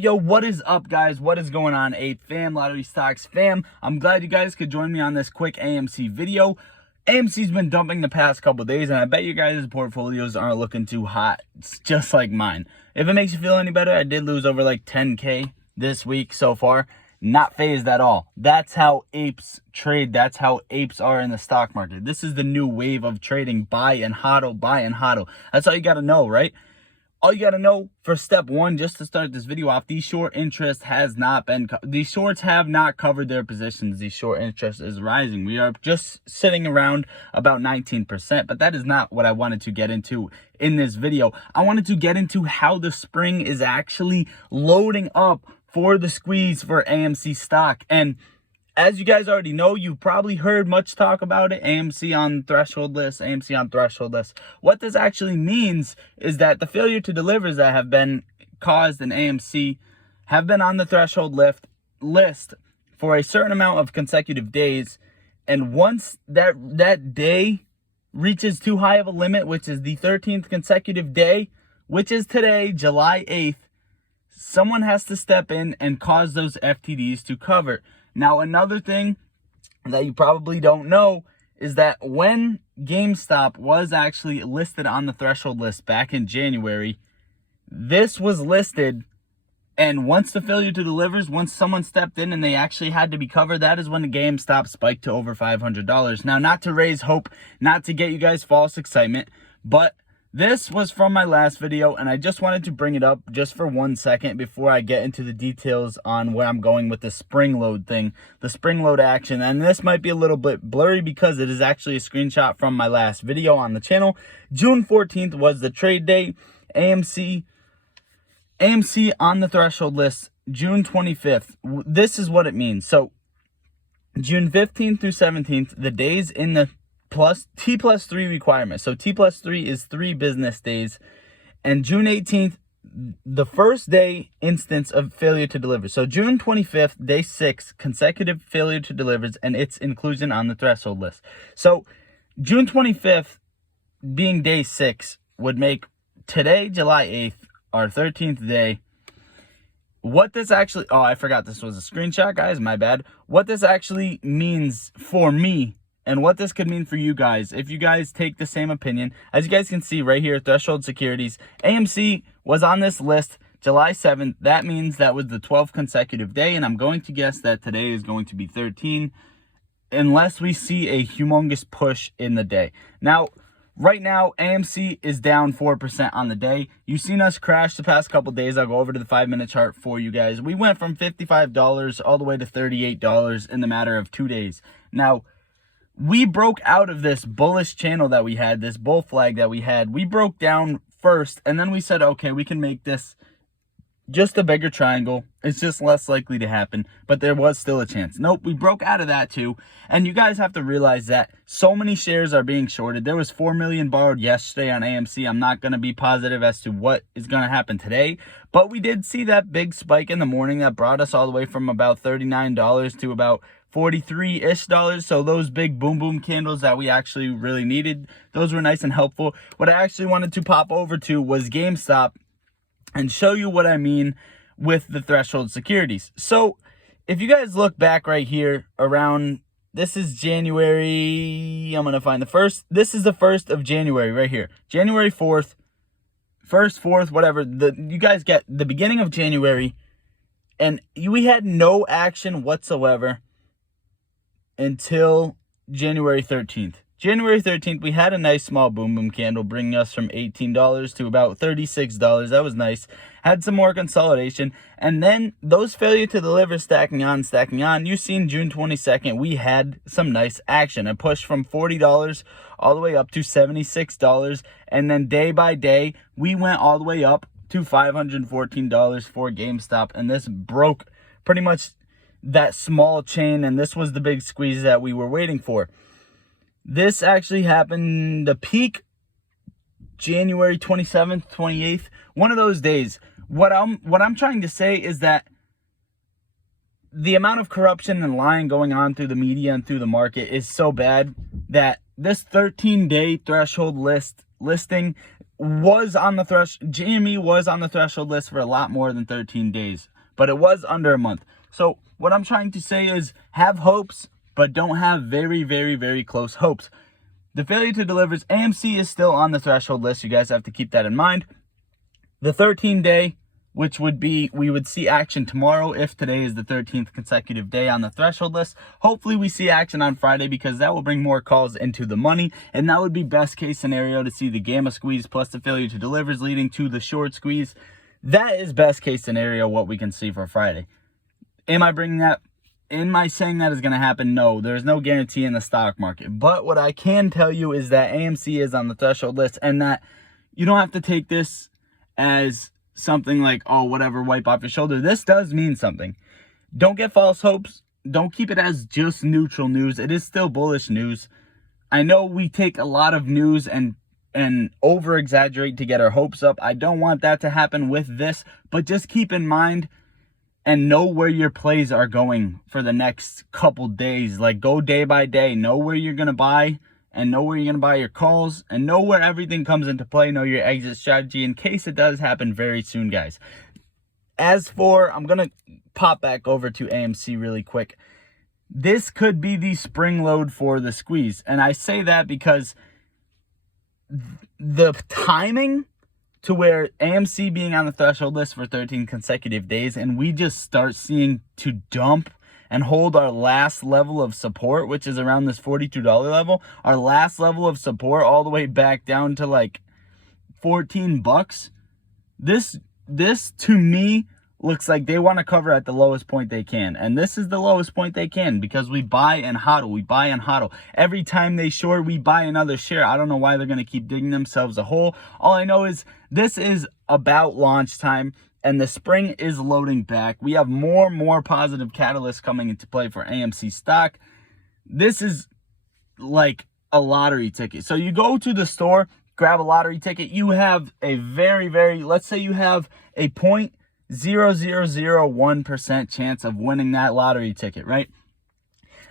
Yo, what is up, guys? What is going on, Ape fam, Lottery Stocks fam? I'm glad you guys could join me on this quick AMC video. AMC's been dumping the past couple days, and I bet you guys' portfolios aren't looking too hot. It's just like mine. If it makes you feel any better, I did lose over like 10K this week so far. Not phased at all. That's how apes trade. That's how apes are in the stock market. This is the new wave of trading. Buy and hodl, buy and hodl. That's all you got to know, right? All you got to know for step one, just to start this video off, these short interest has not been, these shorts have not covered their positions. These short interest is rising. We are just sitting around about 19%, but that is not what I wanted to get into in this video. I wanted to get into how the spring is actually loading up for the squeeze for AMC stock. And as you guys already know, you've probably heard much talk about it. AMC on threshold list, AMC on threshold list. What this actually means is that the failure to delivers that have been caused in AMC have been on the threshold list for a certain amount of consecutive days. And once that day reaches too high of a limit, which is the 13th consecutive day, which is today, July 8th, someone has to step in and cause those FTDs to cover. Now, another thing that you probably don't know is that when GameStop was actually listed on the threshold list back in January, this was listed, and once the failure to delivers, once someone stepped in and they actually had to be covered, that is when the GameStop spiked to over $500. Now, not to raise hope, not to get you guys false excitement, but this was from my last video, and I just wanted to bring it up just for 1 second before I get into the details on where I'm going with the spring load thing, the spring load action. And this might be a little bit blurry because it is actually a screenshot from my last video on the channel. June 14th was the trade day. AMC on the threshold list, June 25th. This is what it means. So June 15th through 17th, the days in the T+3 requirement. So T+3 is 3 business days. And June 18th, the first day instance of failure to deliver. So June 25th, day 6, consecutive failure to delivers and its inclusion on the threshold list. So June 25th being day 6 would make today, July 8th, our 13th day. What this actually, oh, I forgot this was a screenshot, guys, my bad. What this actually means for me, and what this could mean for you guys, if you guys take the same opinion, as you guys can see right here, Threshold Securities, AMC was on this list July 7th. That means that was the 12th consecutive day, and I'm going to guess that today is going to be 13, unless we see a humongous push in the day. Now, right now, AMC is down 4% on the day. You've seen us crash the past couple days. I'll go over to the 5-minute chart for you guys. We went from $55 all the way to $38 in the matter of 2 days. Now, we broke out of this bullish channel that we had, this bull flag that we had. We broke down first, and then we said, okay, we can make this just a bigger triangle. It's just less likely to happen, but there was still a chance. Nope, we broke out of that too. And you guys have to realize that so many shares are being shorted. There was 4 million borrowed yesterday on AMC. I'm not going to be positive as to what is going to happen today, but we did see that big spike in the morning that brought us all the way from about $39 to about $43-ish. So those big boom candles that we actually really needed, those were nice and helpful. What I actually wanted to pop over to was GameStop and show you what I mean with the threshold securities. So if you guys look back right here around, this is January, I'm going to find the first, this is the 1st of January right here, January 4th, 1st, 4th, whatever, you guys get the beginning of January, and we had no action whatsoever until January 13th. January 13th, we had a nice small boom candle bringing us from $18 to about $36. That was nice. Had some more consolidation. And then those failure to deliver stacking on. You've seen June 22nd, we had some nice action. A push from $40 all the way up to $76. And then day by day, we went all the way up to $514 for GameStop. And this broke pretty much that small chain, and this was the big squeeze that we were waiting for. This actually happened, the peak January 27th, 28th, one of those days. What I'm trying to say is that the amount of corruption and lying going on through the media and through the market is so bad that this 13-day threshold listing was on the GME was on the threshold list for a lot more than 13 days, but it was under a month. So what I'm trying to say is have hopes, but don't have very, very, very close hopes. The failure to deliver, AMC is still on the threshold list. You guys have to keep that in mind. The 13-day, which would be, we would see action tomorrow if today is the 13th consecutive day on the threshold list. Hopefully we see action on Friday, because that will bring more calls into the money, and that would be best case scenario to see the gamma squeeze plus the failure to delivers leading to the short squeeze. That is best case scenario what we can see for Friday. Am I saying that is going to happen? No, there's no guarantee in the stock market. But what I can tell you is that AMC is on the threshold list, and that you don't have to take this as something like, oh, whatever, wipe off your shoulder. This does mean something. Don't get false hopes. Don't keep it as just neutral news. It is still bullish news. I know we take a lot of news and over exaggerate to get our hopes up. I don't want that to happen with this, but just keep in mind and know where your plays are going for the next couple days. Like, go day by day. Know where you're going to buy, and know where you're going to buy your calls, and know where everything comes into play. Know your exit strategy in case it does happen very soon, guys. As for, I'm going to pop back over to AMC really quick. This could be the spring load for the squeeze. And I say that because the timing to where AMC being on the threshold list for 13 consecutive days, and we just start seeing to dump and hold our last level of support, which is around this $42 level, our last level of support all the way back down to like 14 bucks. This to me looks like they want to cover at the lowest point they can. And this is the lowest point they can, because we buy and hodl. We buy and hodl. Every time they short, we buy another share. I don't know why they're going to keep digging themselves a hole. All I know is this is about launch time, and the spring is loading back. We have more positive catalysts coming into play for AMC stock. This is like a lottery ticket. So you go to the store, grab a lottery ticket. You have a very, let's say you have a 0.0001% chance of winning that lottery ticket, right?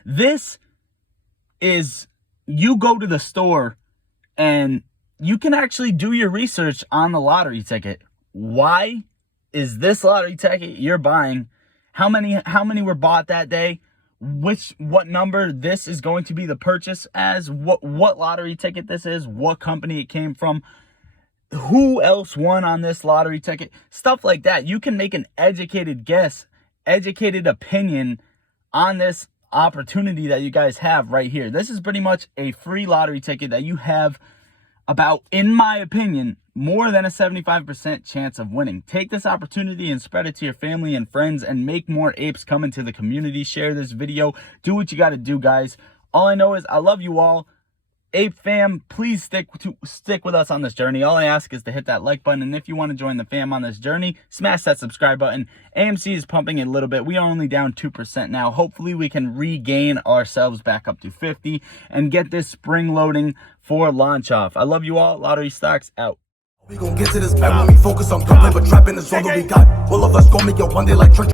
This is, you go to the store and you can actually do your research on the lottery ticket. Why is this lottery ticket you're buying? How many were bought that day? What number this is going to be the purchase as? What lottery ticket this is? What company it came from? Who else won on this lottery ticket? Stuff like that. You can make an educated guess, educated opinion on this opportunity that you guys have right here. This is pretty much a free lottery ticket that you have about, in my opinion, more than a 75% chance of winning. Take this opportunity and spread it to your family and friends and make more apes come into the community. Share this video. Do what you got to do, guys. All I know is I love you all. Ape fam, please stick with us on this journey. All I ask is to hit that like button, and if you want to join the fam on this journey, smash that subscribe button. AMC is pumping a little bit. We are only down 2% now. Hopefully we can regain ourselves back up to 50 and get this spring loading for launch off. I love you all. Lottery Stocks out. We gon' get to this bag when we focus on dumping, but trapping is all that we got. All of us gon' make it one day like church.